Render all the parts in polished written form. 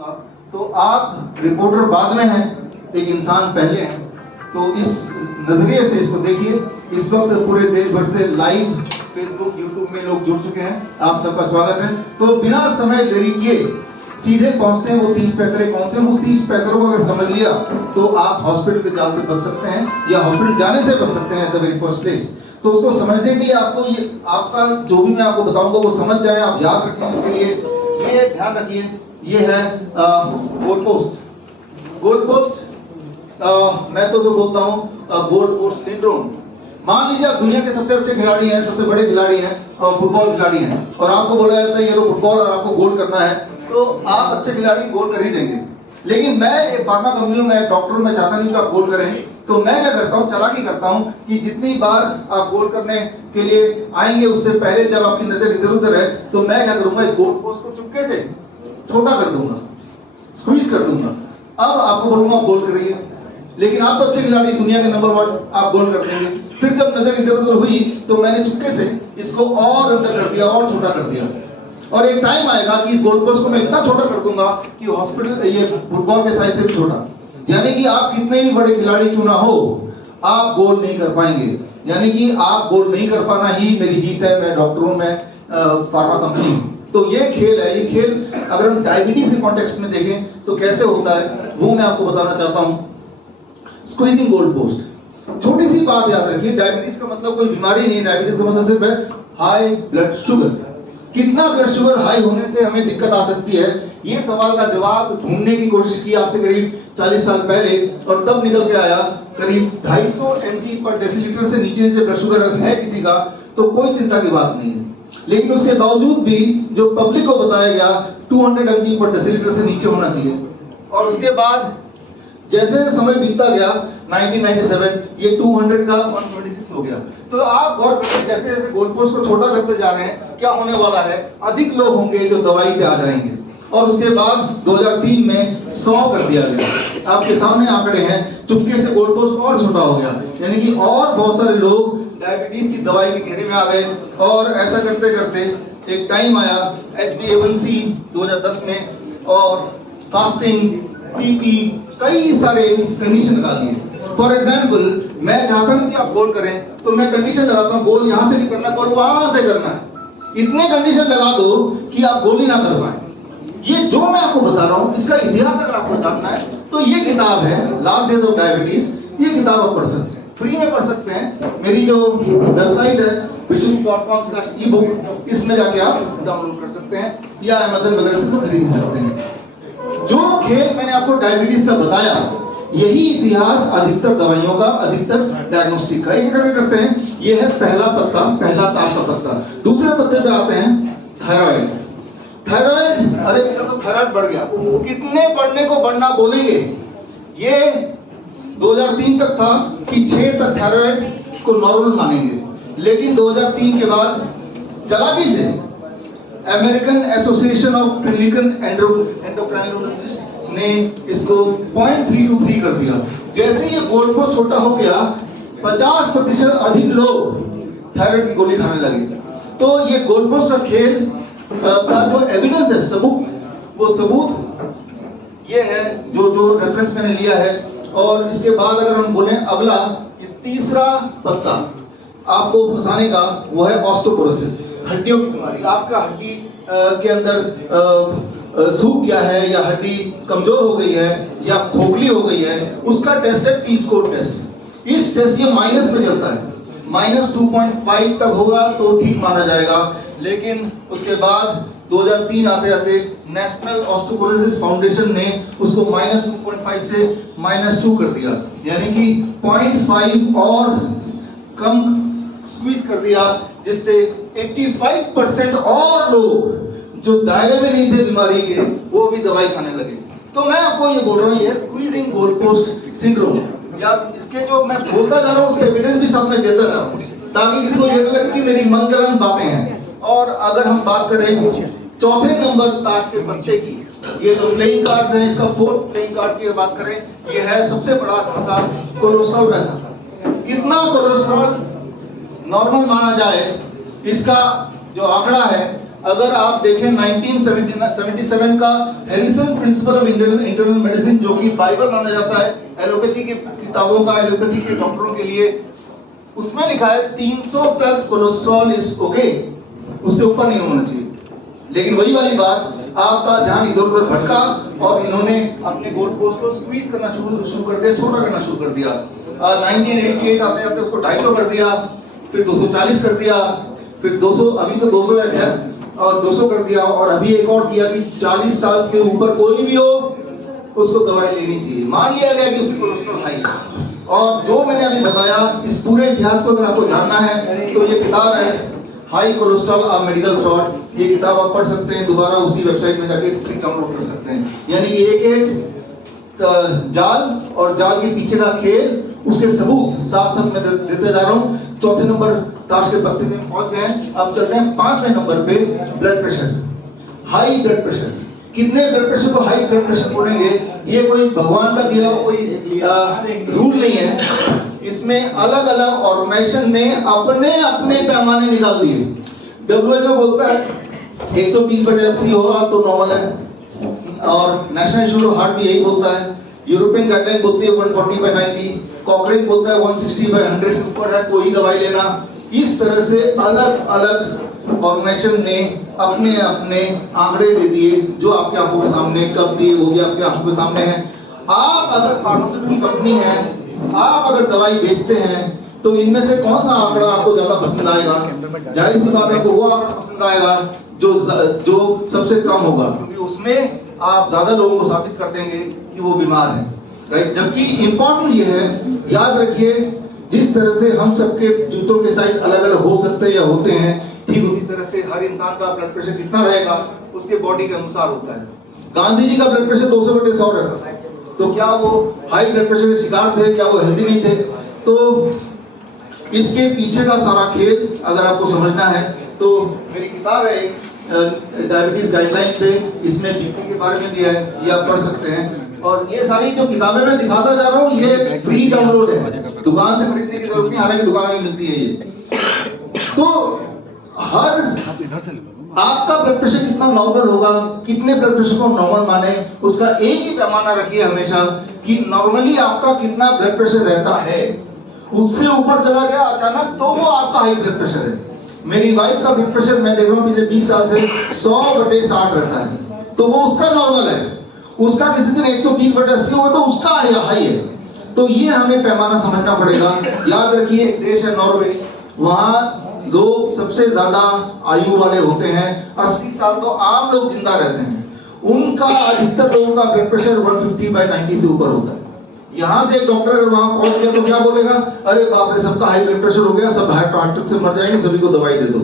तो आप रिपोर्टर बाद में हैं, एक इंसान पहले हैं। तो इस नजरिए से इसको देखिए। इस वक्त पूरे देश भर से लाइव फेसबुक यूट्यूब में लोग जुड़ चुके हैं। आप सबका स्वागत है। तो बिना समय देरी किए सीधे पहुंचते हैं वो 30 पैतरे कौन से। उस 30 पैतरों को अगर समझ लिया तो आप हॉस्पिटल के जाल से बच सकते हैं या हॉस्पिटल जाने से बच सकते हैं at the very first place. तो उसको समझने के लिए आपको ये आपका जो भी मैं आपको बताऊंगा वो समझ जाए, आप याद रखें। उसके लिए ये ध्यान रखिए, ये है गोल पोस्ट। गोल पोस्ट मैं तो बोलता हूँ गोल पोस्ट सिंड्रोम। मान लीजिए आप दुनिया के सबसे अच्छे खिलाड़ी हैं, सबसे बड़े खिलाड़ी हैं और फुटबॉल खिलाड़ी हैं, और आपको बोला जाता है ये लो फुटबॉल और आपको गोल करना है, तो आप अच्छे खिलाड़ी गोल कर ही देंगे। लेकिन मैं एक फार्मा कंपनी में डॉक्टर, मैं चाहता नहीं कि आप गोल करें, तो मैं क्या करता हूँ, चालाकी करता हूँ कि जितनी बार आप गोल करने के लिए आएंगे उससे पहले जब आपकी नजर इधर उधर है तो मैं क्या करूंगा, इस गोल पोस्ट को चुपके से छोटा कर दूंगा, स्क्वीज कर दूंगा। अब आपको बोलूंगा आप गोल करिए, लेकिन आप तो अच्छे खिलाड़ी, दुनिया के नंबर 1, आप गोल कर देंगे। फिर जब नजर इधर उधर हुई तो मैंने चुपके से इसको और अंदर कर दिया और छोटा कर दिया, और एक टाइम आएगा कि इस गोल पोस्ट को मैं इतना छोटा कर दूंगा कि हॉस्पिटल ये फुटबॉल के साइज से भी छोटा। यानी कि आप कितने भी बड़े खिलाड़ी क्यों ना हो, आप गोल नहीं कर पाएंगे। यानी कि आप गोल नहीं कर पाना ही मेरी जीत है। मैं डॉक्टर हूं, मैं फार्मा कंपनी। तो ये खेल है। ये खेल अगर हम डायबिटीज के कॉन्टेक्स्ट में देखें तो कैसे होता है वो मैं आपको बताना चाहता हूं। स्क्वीजिंग गोल पोस्ट, छोटी सी बात याद रखिए, डायबिटीज का मतलब कोई बीमारी नहीं, डायबिटीज का मतलब सिर्फ है हाई ब्लड शुगर। कितना ब्लड शुगर हाई होने से हमें दिक्कत आ सकती है, ये सवाल का जवाब ढूंढने की कोशिश की आज से करीब 40 साल पहले, और तब निकल के आया करीब 250 mg पर डेसीलीटर से नीचे ब्लड शुगर है किसी का तो कोई चिंता की बात नहीं है। लेकिन उसके बावजूद भी जो पब्लिक को बताया गया 200 mg पर डेसीलीटर से नीचे होना चाहिए। और उसके बाद जैसे समय बीतता गया 1997 ये 200 का 126 हो गया। तो आप गौर करें, जैसे जैसे गोल पोस्ट को छोटा करते जा रहे हैं, क्या होने वाला है, अधिक लोग होंगे जो दवाई पे आ जाएंगे। और उसके बाद 2003 में 100 कर दिया गया। आपके सामने आंकड़े हैं, चुपके से गोल पोस्ट और छोटा हो गया। यानी कि और बहुत सारे लोग डायबिटीज की दवाई के घेरे में आ गए। और ऐसा करते करते एक टाइम आया HbA1c 2010 में, और फास्टिंग, PP, कई सारे कंडीशन लगा दिए। फॉर एग्जाम्पल, मैं चाहता हूं कि आप गोल करें तो मैं कंडीशन लगाता हूं गोल यहां से नहीं करना, गोल वहां से करना है। इतने कंडीशन लगा दो कि आप गोल ही ना कर पाए। ये जो मैं आपको बता रहा हूं इसका इतिहास अगर आपको जानना है तो ये किताब है लास्ट डेज ऑफ डायबिटीज। ये किताब आप पढ़ सकते हैं, फ्री में पढ़ सकते हैं। मेरी जो वेबसाइट है vision.com/ebook, इसमें जाके आप डाउनलोड कर सकते हैं या अमेज़न वगैरह से तो खरीद सकते हैं। जो खेल मैंने आपको डायबिटीज का बताया, यही इतिहास अधिकतर दवाइयों का, अधिकतर डायग्नोस्टिक का। एक करके करते हैं। ये है पहला पत्ता, पहला ताश का पत्ता। दूसरे पत्ते पे आते हैं थायराइड। थायराइड, अरे मेरा तो थायराइड बढ़ गया। कितने बढ़ने को बढ़ना बोलेंगे। ये 2003 तक था कि 6 तक थायराइड को नॉर्मल मानेंगे, लेकिन 2003 के बाद चालाकी से American association of clinical endocrinologist ने इसको 0.323 कर दिया। जैसे ये गोल पोस्ट छोटा हो गया, 50% अधिक लोग थायराइड की गोली खाने लगे। तो ये गोल पोस्ट का खेल का जो एविडेंस है, सबूत, वो सबूत ये है जो रेफरेंस मैंने लिया है। और इसके बाद अगर हम बोले अगला, ये तीसरा पत्ता आपको फंसाने का, वो है ऑस्टियोपोरोसिस, हड्डियों की बीमारी। आपका हड्डी के अंदर सूख गया है, या हड्डी कमजोर हो गई है, या खोखली हो गई है, उसका टेस्ट है टी स्कोर टेस्ट। इस टेस्ट ये माइनस में चलता है, -2.5 तक होगा तो ठीक माना जाएगा। लेकिन उसके बाद 2003 आते आते नेशनल ऑस्टियोपोरोसिस फाउंडेशन ने उसको -2.5 से -2 कर दिया। यानी कि 0.5 और कम स्क्वीज कर दिया, जिससे 85% और लोग जो दायरे में नहीं थे बीमारी के, वो भी दवाई खाने लगे। तो मैं आपको ये बोल रहा हूँ, ये स्क्वीजिंग गोल पोस्ट सिंड्रोम, या इसके जो मैं बोलता जा रहा हूँ उसके एविडेंस भी सामने देता जा रहा हूँ, ताकि किसी को ये लगे कि मेरी मनगढ़ंत बातें हैं। और अगर हम बात करें चौथे नंबर ताश के पत्ते की, ये जो प्लेइंग कार्ड्स हैं, इसका 4th प्लेइंग कार्ड की बात करें, ये है सबसे बड़ा खासा कोलेस्ट्रॉल का। कितना कोलेस्ट्रॉल नॉर्मल माना जाए, इसका जो आंकड़ा है अगर आप देखें 1977 का Harrison principle of internal medicine, जो कि बाइबल माना जाता है एलोपैथी की किताबों का, एलोपैथी के डॉक्टरों के लिए, उसमें लिखा है 300 तक कोलेस्ट्रॉल इज ओके, उससे ऊपर नहीं होना चाहिए। लेकिन वही वाली बात, आपका ध्यान इधर उधर भटका और इन्होंने अपने गोल पोस्ट को स्क्वीज करना शुरू कर दिया, छोटा करना शुरू कर दिया। 1988 आते आते उसको 250 कर दिया, फिर 240 कर दिया, फिर 200, अभी तो 200 है खैर, और 200 कर दिया, और अभी एक और किया कि 40 साल के ऊपर कोई भी हो उसको दवाई लेनी चाहिए। मान लिया गया कि उसकी कोलेस्ट्रॉल हाई है। और जो मैंने अभी बताया, इस पूरे इतिहास को अगर आपको जानना है तो ये किताब है high cholesterol a medical fraud. ये किताब आप पढ़ सकते हैं, दोबारा उसी वेबसाइट में जाके फ्री डाउनलोड कर सकते हैं। यानी कि एक एक जाल और जाल के पीछे का खेल, उसके सबूत साथ साथ मैं देते जा रहा हूँ। चौथे नंबर ताश के पत्ते में पहुंच गए हैं। अब चलते हैं 5वें नंबर पे, blood pressure, high blood pressure. कितने ब्लड प्रेशर को हाई ब्लड प्रेशर बोलेंगे, ये कोई भगवान का दिया हुआ कोई रूल नहीं है। इसमें अलग अलग ऑर्गेनाइजेशन ने अपने अपने पैमाने निकाल दिए। WHO बोलता है 120/80 होगा तो नॉर्मल है, और नेशनल इंस्टीट्यूट ऑफ हार्ट भी यही बोलता है। यूरोपियन गाइडलाइन बोलती है 140/90, कॉकरेज बोलता है 160/100 से ऊपर है तो ही दवाई लेना। इस तरह से अलग अलग ऑर्गेनाइजेशन ने अपने अपने आंकड़े दे दिए, जो आपके आंखों के सामने कब दिए वो भी आपके आंखों के सामने है। आप अगर फार्मास्यूटिकल कंपनी है, आप अगर दवाई बेचते हैं, तो इनमें से कौन सा आंकड़ा आपको ज्यादा पसंद आएगा? जाहिर सी बात है आपको वो आंकड़ा पसंद आएगा जो सबसे कम होगा, क्योंकि उसमें आप ज्यादा लोगों को साबित कर देंगे कि वो बीमार है, राइट। जबकि इंपॉर्टेंट ये है, याद रखिए, जिस तरह से हम सबके जूतों के साइज अलग अलग हो सकते हैं या होते हैं, ठीक उसी तरह से हर इंसान का ब्लड प्रेशर कितना रहेगा उसके बॉडी के अनुसार होता है। गांधी जी का ब्लड प्रेशर 200/100 रहता है, तो क्या वो हाई ब्लड प्रेशर के शिकार थे? क्या वो हेल्दी नहीं थे? तो इसके पीछे का सारा खेल अगर आपको समझना है तो मेरी किताब है डायबिटीज गाइडलाइन पे, इसमें बीपी के बारे में दिया है, ये आप पढ़ सकते हैं। और ये सारी जो किताबें मैं दिखाता जा रहा हूँ ये फ्री डाउनलोड है, दुकान से खरीदने की जरूरत नहीं, हालांकि दुकान में मिलती है ये। तो हर आपका ब्लड प्रेशर कितना नॉर्मल होगा, कितने ब्लड प्रेशर को नॉर्मल माने, उसका एक ही पैमाना रखिए हमेशा कि नॉर्मली आपका कितना ब्लड प्रेशर रहता है। उससे ऊपर चला गया अचानक तो वो आपका हाई ब्लड प्रेशर है। मेरी वाइफ का ब्लड प्रेशर मैं देख रहा हूँ पिछले 20 साल से 100/60 रहता है, तो वो उसका नॉर्मल है। उसका किसी दिन 120/80 होगा तो उसका हाई है। तो ये हमें पैमाना समझना पड़ेगा। याद रखिए, एक देश है नॉर्वे, वहां लोग सबसे ज्यादा आयु वाले होते हैं, 80 साल तो आम लोग जिंदा रहते हैं। उनका अधिकतर लोगों का ब्लड प्रेशर 150/90 से ऊपर होता है। यहाँ से एक डॉक्टर अगर वहां पहुंच गया तो क्या बोलेगा? अरे बाप रे, सबका हाई ब्लड प्रेशर हो गया, सब हार्ट अटैक से मर जाएंगे, सभी को दवाई दे दो।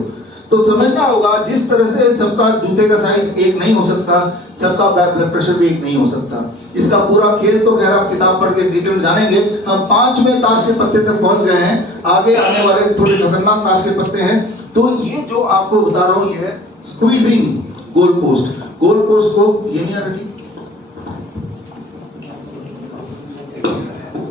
तो समझना होगा, जिस तरह से सबका जूते का साइज एक नहीं हो सकता, सबका ब्लड प्रेशर भी एक नहीं हो सकता। इसका पूरा खेल तो खैर आप किताब पढ़ के डिटेल जानेंगे। हम 5वें ताश के पत्ते तक पहुंच गए हैं, आगे आने वाले थोड़े खतरनाक ताश के पत्ते हैं। तो ये जो आपको बता रहा हूं ये है squeezing goal post. Goal post को ये नहीं आ रही,